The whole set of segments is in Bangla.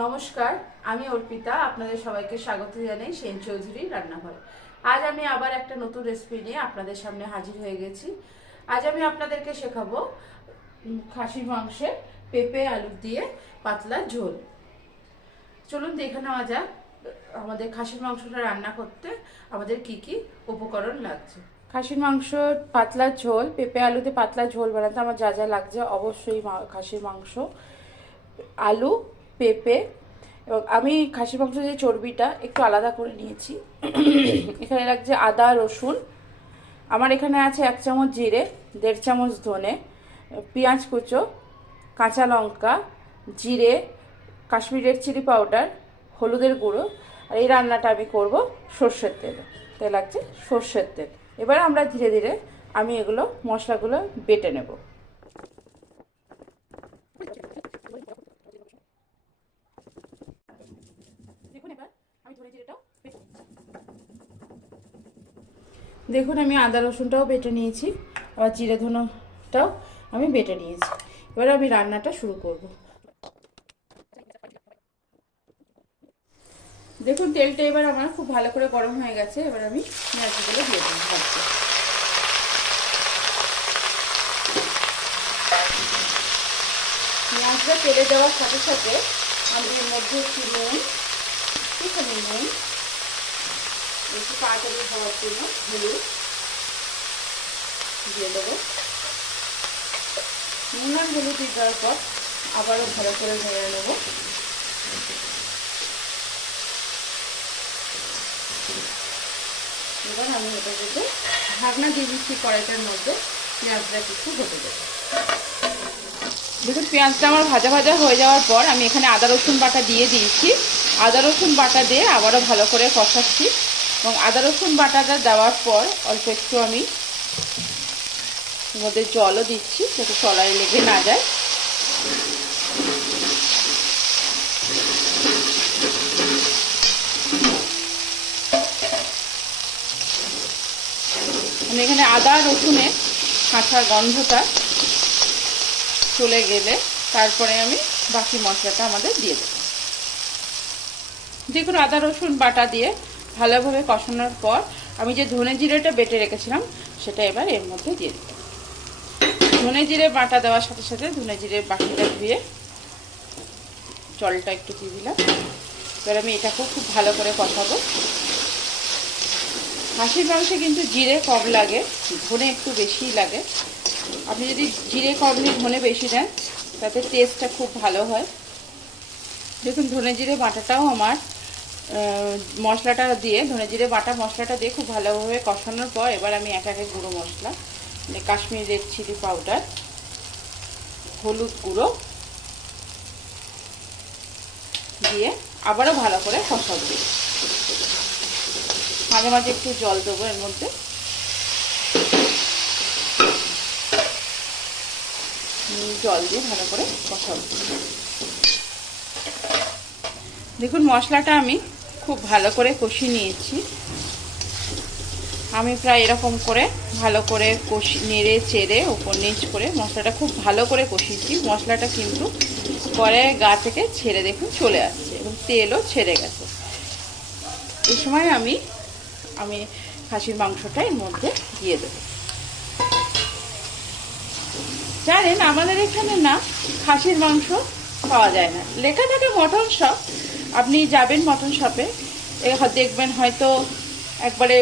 নমস্কার, আমি অর্পিতা। আপনাদের সবাইকে স্বাগত জানাই সেন চৌধুরী রান্নাঘরে। আজ আমি আবার একটা নতুন রেসিপি নিয়ে আপনাদের সামনে হাজির হয়ে গেছি। আজ আমি আপনাদেরকে শেখাবো খাসির মাংসের পেঁপে আলু দিয়ে পাতলা ঝোল। চলুন দেখে নেওয়া যাক আমাদের খাসির মাংসটা রান্না করতে আমাদের কি কি উপকরণ লাগছে। খাসির মাংস পাতলা ঝোল, পেঁপে আলুতে পাতলা ঝোল বানাতে আমার যা যা লাগছে, অবশ্যই খাসির মাংস, আলু, পেঁপে, এবং আমি খাসির মাংস যে চর্বিটা একটু আলাদা করে নিয়েছি। এখানে লাগছে আদা, রসুন, আমার এখানে আছে 1 চামচ জিরে, 1.5 চামচ ধনে, পেঁয়াজ কুচো, কাঁচা লঙ্কা, জিরে, কাশ্মীরি রেড চিলি পাউডার, হলুদের গুঁড়ো। আর এই রান্নাটা আমি করব সর্ষের তেলে। তাই লাগছে সর্ষের তেল। এবার আমরা ধীরে ধীরে আমি এগুলো মশলাগুলো বেটে নেব। দেখুন আমি আদা রসুনটাও বেটে নিয়েছি, আবার জিরে ধনেটাও আমি বেটে নিয়েছি। এবার আমি রান্নাটা শুরু করব। দেখুন তেলটা এবার আমার খুব ভালো করে গরম হয়ে গেছে। এবার আমি পেঁয়াজগুলো দিয়ে দেবো ভাজতে। পেঁয়াজটা তেলে দেওয়ার সাথে সাথে আমি এর মধ্যে একটুখানি নুন, একটু তাড়াতাড়ি হওয়ার জন্য হলুদ দিয়ে দেবো। নুন আর হলুদ দিয়ে দেওয়ার পর আবারও ভালো করে নেড়ে নেব। এবার আমি এটা যদি ঢাকনা দিয়ে দিচ্ছি কড়াইটার মধ্যে, পেঁয়াজটা কিছু হতে দেবো। দেখুন পেঁয়াজটা আমার ভাজা ভাজা হয়ে যাওয়ার পর আমি এখানে আদা রসুন বাটা দিয়ে দিয়েছি। আদা রসুন বাটা দিয়ে আবারও ভালো করে কষাচ্ছি, এবং আদা রসুন বাটাটা দেওয়ার পর অল্প একটু আমি এর মধ্যে জলও দিচ্ছি যাতে তলায় লেগে না যায়। আমি এখানে আদা রসুনের কাঁচা গন্ধটা চলে গেলে তারপরে আমি বাকি মশলাটা আমাদের দিয়ে দেবো। দেখুন আদা রসুন বাটা দিয়ে ভালোভাবে কষানোর পর আমি যে ধনে জিরেটা বেটে রেখেছিলাম সেটা এবার এর মধ্যে দিয়ে দেবো। ধনে জিরে বাটা দেওয়ার সাথে সাথে ধনে জিরে বাটিটা ধুয়ে জলটা একটু দিয়ে দিলাম। এবার আমি এটাকেও খুব ভালো করে কষাবো। খাসির মাংসে কিন্তু জিরে কম লাগে, ধনে একটু বেশিই লাগে। আপনি যদি জিরে কম দিয়ে ধনে বেশি দেন তাতে টেস্টটা খুব ভালো হয়। দেখুন ধনে জিরে বাটাটাও আমার মশলাটা দিয়ে, ধনে জিরে বাটা মশলাটা দিয়ে খুব ভালোভাবে কষানোর পর এবার আমি এক একে গুঁড়ো মশলা, মানে কাশ্মীরি রেড চিলি পাউডার, হলুদ গুঁড়ো দিয়ে আবারও ভালো করে কষাবো। মাঝে মাঝে একটু জল দেবো এর মধ্যে। জল দিয়ে ভালো করে কষাবো। দেখুন মশলাটা আমি খুব ভালো করে কষিয়ে নিয়েছি। আমি প্রায় এরকম করে ভালো করে নেড়ে চেড়ে উপর নিচ করে মশলাটা খুব ভালো করে কষিয়েছি। মশলাটা কিন্তু পরে গা থেকে ছেড়ে দেখুন চলে আসছে এবং তেলও ছেড়ে গেছে। এই সময় আমি খাসির মাংসটা এর মধ্যে দিয়ে দেবো। জানেন আমাদের এখানে না খাসির মাংস পাওয়া যায় না, লেখা থাকে মটন শপ। আপনি যাবেন মটন শপে, দেখবেন হয়তো একবারে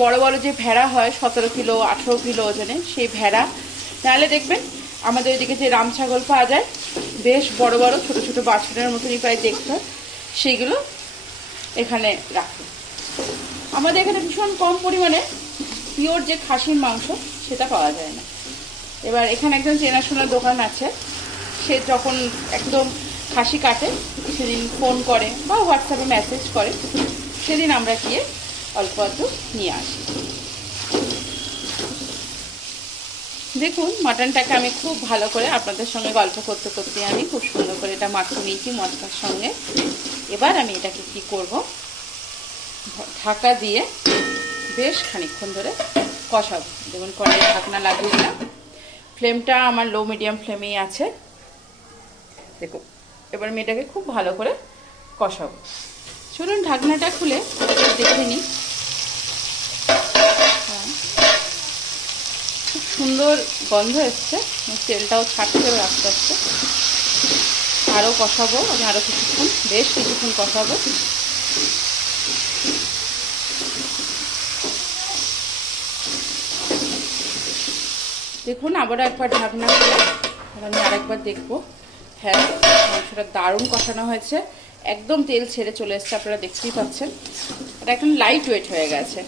বড় বড় যে ভেড়া হয় 17 কিলো 18 কিলো ওজনে, সেই ভেড়া, নাহলে দেখবেন আমাদের ওইদিকে যে রাম ছাগল পাওয়া যায় বেশ বড় বড় ছোট ছোট বাছুরের মতনই প্রায় দেখতে, সেইগুলো এখানে রাখে। আমাদের এখানে ভীষণ কম পরিমাণে পিওর যে খাসির মাংস সেটা পাওয়া যায় না। এবার এখানে একজন চেনাশোনার দোকান আছে, সে যখন একদম খাসি কাটে সেদিন ফোন করে বা হোয়াটসঅ্যাপে মেসেজ করে, সেদিন আমরা গিয়ে অল্প অল্প নিয়ে আসি। দেখুন মাটনটাকে আমি খুব ভালো করে আপনাদের সঙ্গে গল্প করতে করতে আমি খুব সুন্দর করে এটা মাখিয়ে নিয়েছি মশলার সঙ্গে। এবার আমি এটাকে কি করব, ঢাকা দিয়ে বেশ খানিকক্ষণ ধরে কষাবো। যেমন কড়াই ঢাকনা লাগিয়ে দিলাম, ফ্লেমটা আমার লো মিডিয়াম ফ্লেমেই আছে। দেখুন এবার আমি এটাকে খুব ভালো করে কষাবো। চলুন ঢাকনাটা খুলে দেখে নিই। খুব সুন্দর গন্ধ এসছে, তেলটাও ছাড়ছে আস্তে আস্তে। আরও কষাবো আমি, আরও কিছুক্ষণ, বেশ কিছুক্ষণ কষাবো। দেখুন আবারও একবার ঢাকনা খুলে আমি আরেকবার দেখবো। হ্যাঁ, মাংসটা দারুণ কষানো হয়েছে, একদম তেল ছেড়ে চলে এসছে, আপনারা দেখতেই পাচ্ছেন। এটা এখন লাইট ওয়েট হয়ে গেছে,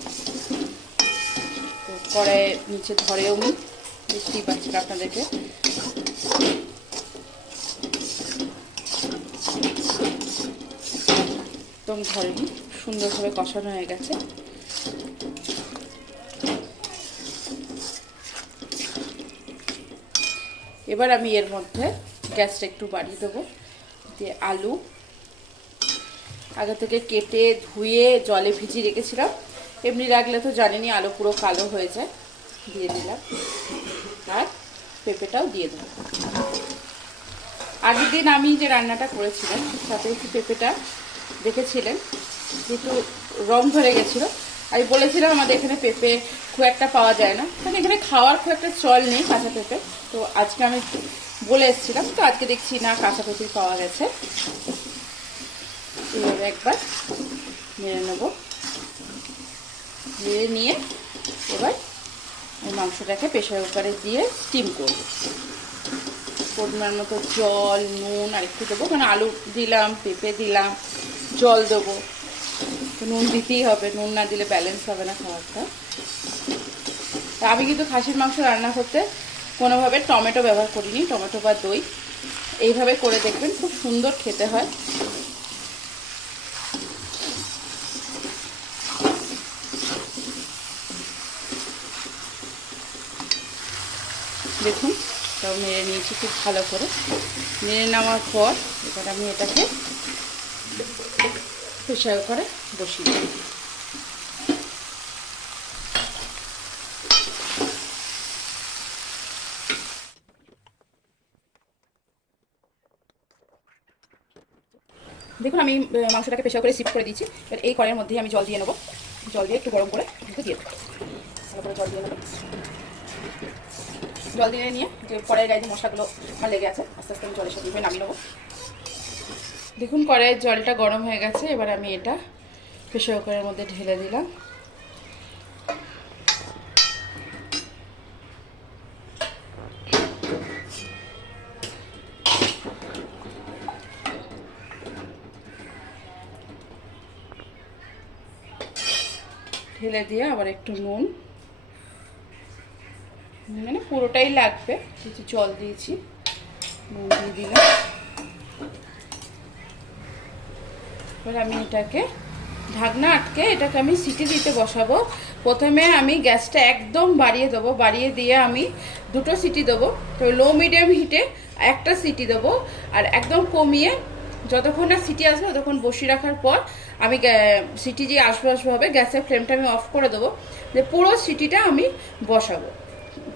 তো কড়াইয়ে নিচে ধরেও নি, দেখতেই পাচ্ছেন আপনাদেরকে। একদম ধরেনি, সুন্দরভাবে কষানো হয়ে গেছে। এবার আমি এর মধ্যে গ্যাসটা একটু বাড়িয়ে দেবো, দিয়ে আলু আগে থেকে কেটে ধুয়ে জলে ভিজিয়ে রেখেছিলাম। এমনি রাখলে তো জানেনই আলু পুরো কালো হয়ে যায়, দিয়ে দিলাম। আর পেঁপেটাও দিয়ে দেবো। আগের দিন আমি যে রান্নাটা করেছিলাম তাতে একটু পেঁপেটা দেখেছিলেন যেহেতু রং ধরে গেছিলো। আমি বলেছিলাম আমাদের এখানে পেঁপে খুব একটা পাওয়া যায় না, কারণ এখানে খাওয়ার খুব একটা চল নেই কাঁচা পেঁপে। তো আজকে আমি বলে এসেছিলাম, তো আজকে দেখছি না কাঁচা পেঁপে পাওয়া গেছে। এইভাবে একবার নেড়ে নেবো, নেড়ে নিয়ে এবার এই মাংসটাকে প্রেসার কুকারে দিয়ে স্টিম করব। পরিমাণ মতো জল, নুন আর একটু দেবো, কারণ আলু দিলাম, পেঁপে দিলাম, জল দেবো, তো নুন দিতেই হবে, নুন না দিলে ব্যালেন্স হবে না খাবারটা। তা আমি কিন্তু খাসির মাংস রান্না করতে কোনোভাবে টমেটো ব্যবহার করিনি, টমেটো বা দই। এইভাবে করে দেখবেন, খুব সুন্দর খেতে হয়। দেখুন তাও নেড়ে নিয়েছি খুব ভালো করে। নেড়ে নেওয়ার পর এবার আমি এটাকে প্রেসার কুকারে বসিয়ে দিই। দেখুন আমি মাংসটাকে প্রেসার করে শিফট করে দিচ্ছি। এবার এই কড়াইয়ের মধ্যেই আমি জল দিয়ে নেবো, জল দিয়ে একটু গরম করে দিয়ে দেবো। ভালো করে জল দিয়ে নেবো। জল দিয়ে নিয়ে যে কড়াইয়ের গায়ে যে মশলাগুলো আমার লেগে আছে আস্তে আস্তে আমি জলের সাথে দিয়ে নামিয়ে নেবো। দেখুন কড়াইয়ের জলটা গরম হয়ে গেছে, এবার আমি এটা প্রেসার কুকারের মধ্যে ঢেলে দিলাম। ঢেলে দিয়ে আবার একটু নুন, মানে পুরোটাই লাগবে, কিছু জল দিয়েছি, নুন দিয়ে দিলাম। এবার আমি এটাকে ঢাকনা আটকে এটাকে আমি সিটি দিতে বসাবো। প্রথমে আমি গ্যাসটা একদম বাড়িয়ে দেবো, বাড়িয়ে দিয়ে আমি দুটো সিটি দেবো। তো লো মিডিয়াম হিটে একটা সিটি দেবো, আর একদম কমিয়ে যতক্ষণ না সিটি আসবে ততক্ষণ বসিয়ে রাখার পর আমি সিটি যে আসবে হবে গ্যাসের ফ্লেমটা আমি অফ করে দেবো, যে পুরো সিটিটা আমি বসাবো।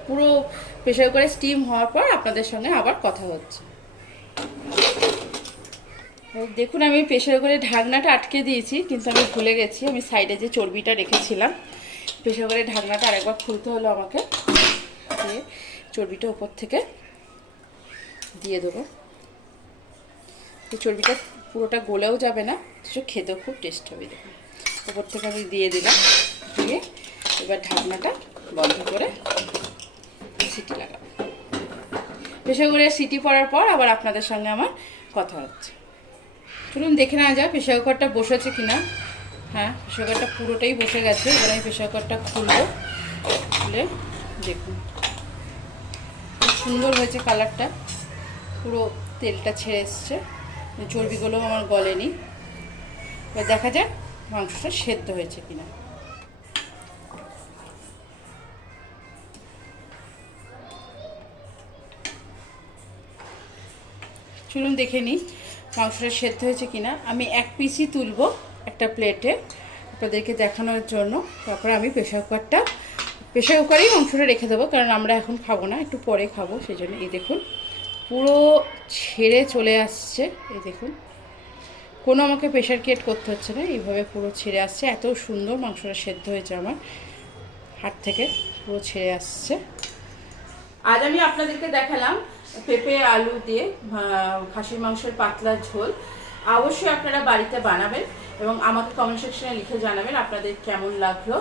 পুরো প্রেসার কুকারে স্টিম হওয়ার পর আপনাদের সঙ্গে আবার কথা হচ্ছে। দেখুন আমি প্রেসার কুকারে ঢাকনাটা আটকে দিয়েছি, কিন্তু আমি ভুলে গেছি, আমি সাইডে যে চর্বিটা রেখেছিলাম প্রেসার কুকারে ঢাকনাটা আরেকবার খুলতে হলো আমাকে। দিয়ে চর্বিটা উপর থেকে দিয়ে দেবো। এই চর্বিটা পুরোটা গলেও যাবে না, খেতেও খুব টেস্ট হবে। দেখুন উপর থেকে আমি দিয়ে দিলাম, দিয়ে এবার ঢাকনাটা বন্ধ করে সিটি লাগাবো। প্রেসার কুকারে সিটি পড়ার পর আবার আপনাদের সঙ্গে আমার কথা হচ্ছে। চলুন দেখে নেওয়া যায় প্রেসার কুকারটা বসেছে কিনা। হ্যাঁ, প্রেসার কুকারটা পুরোটাই বসে গেছে। এবার আমি প্রেসার কুকারটা খুলবো, খুলে দেখুন খুব সুন্দর হয়েছে কালারটা, পুরো তেলটা ছেড়ে এসছে, চর্বিগুলো আমার গলেনি। এবার দেখা যাক মাংসটা সেদ্ধ হয়েছে কিনা। চলুন দেখে নিই মাংসটা সেদ্ধ হয়েছে কিনা। আমি এক পিসই তুলবো একটা প্লেটে আপনাদেরকে দেখানোর জন্য। তারপরে আমি প্রেসার কুকারেই মাংসটা রেখে দেবো, কারণ আমরা এখন খাবো না, একটু পরে খাবো, সেই জন্য। এই দেখুন পুরো ছেড়ে চলে আসছে। এই দেখুন, কোনো আমাকে প্রেশার ক্রিয়েট করতে হচ্ছে না, এইভাবে পুরো ছেড়ে আসছে। এত সুন্দর মাংসটা সেদ্ধ হয়েছে, আমার হাত থেকে পুরো ছেড়ে আসছে। আজ আমি আপনাদেরকে দেখালাম পেঁপে আলু দিয়ে খাসির মাংসের পাতলা ঝোল। অবশ্যই আপনারা বাড়িতে বানাবেন এবং আমাকে কমেন্ট সেকশনে লিখে জানাবেন আপনাদের কেমন লাগলো।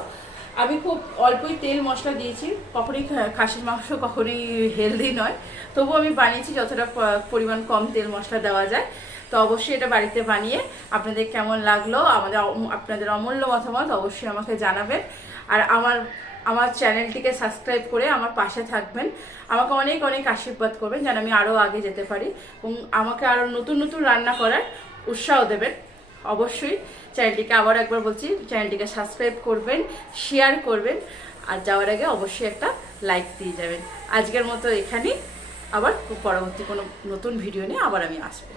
আমি খুব অল্পই তেল মশলা দিয়েছি, কখনই খাসির মাংস কখনই হেলদি নয়, তবু আমি বানিয়েছি যতটা পরিমাণ কম তেল মশলা দেওয়া যায়। তো অবশ্যই এটা বাড়িতে বানিয়ে আপনাদের কেমন লাগলো, আপনাদের অমূল্য মতামত অবশ্যই আমাকে জানাবেন। আর আমার চ্যানেলটিকে সাবস্ক্রাইব করে আমার পাশে থাকবেন, আমাকে অনেক অনেক আশীর্বাদ করবেন যেন আমি আরও আগে যেতে পারি এবং আমাকে আরও নতুন নতুন রান্না করার উৎসাহ দেবেন। অবশ্যই চ্যানেলটিকে আবার একবার বলছি, চ্যানেলটিকে সাবস্ক্রাইব করবেন, শেয়ার করবেন, আর যাওয়ার আগে অবশ্যই একটা লাইক দিয়ে যাবেন। আজকের মতো এখানেই, আবার পরবর্তী কোনো নতুন ভিডিও নিয়ে আবার আমি আসবো।